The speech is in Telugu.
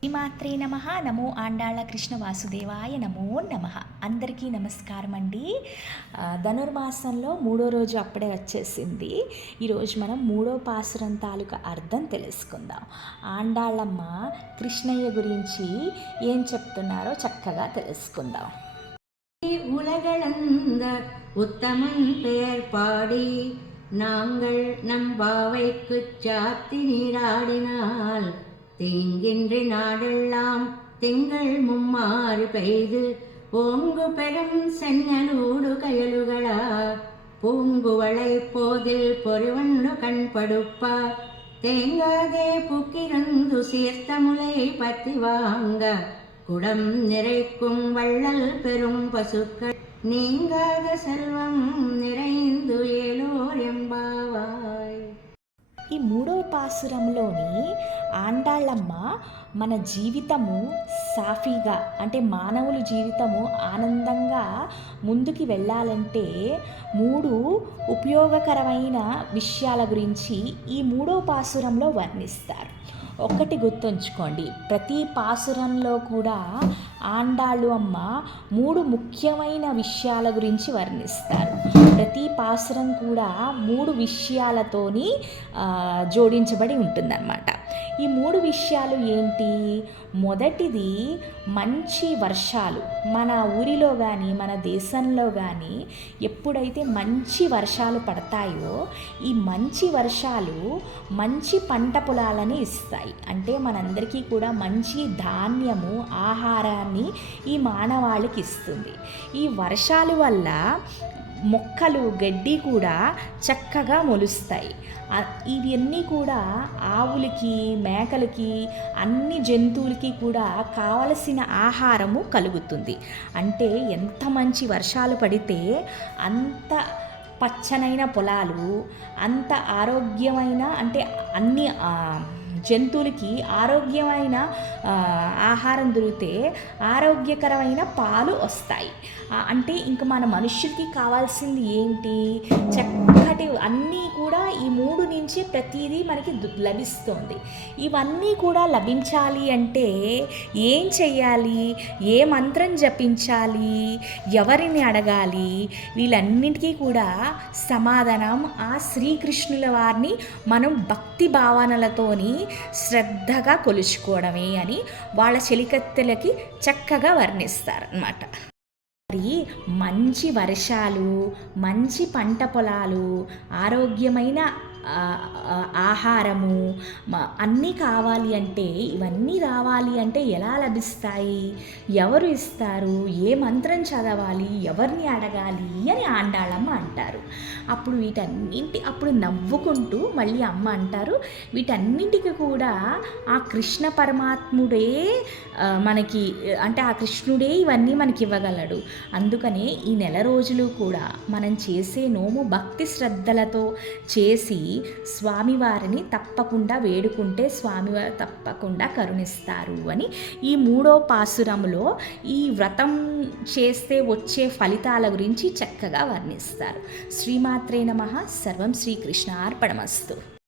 శ్రీమాత్రే నమ నమో ఆండాళ్ళ కృష్ణ వాసుదేవాయ నమో నమ అందరికీ నమస్కారం అండి ఆ, ధనుర్మాసంలో మూడో రోజు అప్పుడే వచ్చేసింది ఈరోజు మనం మూడో పాసురం తాలూకా అర్థం తెలుసుకుందాం ఆండాళ్ళమ్మ కృష్ణయ్య గురించి ఏం చెప్తున్నారో చక్కగా తెలుసుకుందాం உலகளந்த உத்தமன் பெயர் பாடி நாங்கள் நம் பாவைக்குச் சாத்தி நீராடினால் தேங்கின்ற நாடெல்லாம் திங்கள் மும்மாறு பெய்து ஓங்கு பெரும் சென்னலூடு கயலுகளா? பூங்குவளை போதில் பொறுவண்ணு கண்படுப்பா தேங்காதே புக்கிருந்து சீர்த்த முலை பத்தி வாங்க. குடம் நிறைக்கும் வள்ளல் பெரும் பசுக்கள். நீங்காத செல்வம் நிறைந்து ஏலோர் எம்பாவா ఈ మూడవ పాసురంలోని ఆండాళ్ళమ్మ మన జీవితము సాఫీగా అంటే మానవుల జీవితము ఆనందంగా ముందుకు వెళ్ళాలంటే మూడు ఉపయోగకరమైన విషయాల గురించి ఈ మూడవ పాసురంలో వర్ణిస్తారు. ఒక్కటి గుర్తుంచుకోండి ప్రతి పాసురంలో కూడా ఆండాళ్ళు అమ్మ మూడు ముఖ్యమైన విషయాల గురించి వర్ణిస్తారు. ప్రతి పాసురం కూడా మూడు విషయాలతోని ఆ, జోడించబడి ఉంటుందన్నమాట. ఈ మూడు విషయాలు ఏంటి? మొదటిది మంచి వర్షాలు. మన ఊరిలో కానీ మన దేశంలో కానీ ఎప్పుడైతే మంచి వర్షాలు పడతాయో ఈ మంచి వర్షాలు మంచి పంట పొలాలని ఇస్తాయి. అంటే మనందరికీ కూడా మంచి ధాన్యము ఆహారాన్ని ఈ మానవాళికి ఇస్తుంది. ఈ వర్షాలు వల్ల మొక్కలు గడ్డి కూడా చక్కగా మొలుస్తాయి. ఇవన్నీ కూడా ఆవులకి మేకలకి అన్ని జంతువులకి కూడా కావలసిన ఆహారము కలుగుతుంది. అంటే ఎంత మంచి వర్షాలు పడితే అంత పచ్చనైన పొలాలు అంత ఆరోగ్యమైన అంటే అన్ని జంతువులకి ఆరోగ్యమైన ఆహారం దొరికితే ఆరోగ్యకరమైన పాలు వస్తాయి. అంటే ఇంక మన మనుషులకి కావాల్సింది ఏంటి? చక్కటి అన్నీ కూడా ఈ మూడు నుంచి ప్రతిదీ మనకి దు- లభిస్తుంది. ఇవన్నీ కూడా లభించాలి అంటే ఏం చెయ్యాలి? ఏ మంత్రం జపించాలి? ఎవరిని అడగాలి? వీళ్ళన్నిటికీ కూడా సమాధానం ఆ శ్రీకృష్ణుల వారిని మనం భక్తి భావనలతోని శ్రద్ధగా కొలుచుకోవడమే అని వాళ్ళ చెలికత్తెలకి చక్కగా వర్ణిస్తారు అన్నమాట మరి మంచి వర్షాలు మంచి పంట పొలాలు ఆరోగ్యమైన ఆహారము అన్నీ కావాలి అంటే ఇవన్నీ రావాలి అంటే ఎలా లభిస్తాయి? ఎవరు ఇస్తారు? ఏ మంత్రం చదవాలి? ఎవరిని అడగాలి? అని ఆండాళమ్మ అంటారు. అప్పుడు వీటన్నింటి అప్పుడు నవ్వుకుంటూ మళ్ళీ అమ్మ అంటారు. వీటన్నింటికి కూడా ఆ కృష్ణ పరమాత్ముడే మనకి అంటే ఆ కృష్ణుడే ఇవన్నీ మనకి ఇవ్వగలడు. అందుకనే ఈ నెల రోజులు కూడా మనం చేసే నోము భక్తి శ్రద్ధలతో చేసి స్వామివారిని తప్పకుండా వేడుకుంటే స్వామివారు తప్పకుండా కరుణిస్తారు అని ఈ మూడో పాసురములో ఈ వ్రతం చేస్తే వచ్చే ఫలితాల గురించి చక్కగా వర్ణిస్తారు. శ్రీమాత్రే నమ. సర్వం శ్రీకృష్ణ అర్పణమస్తు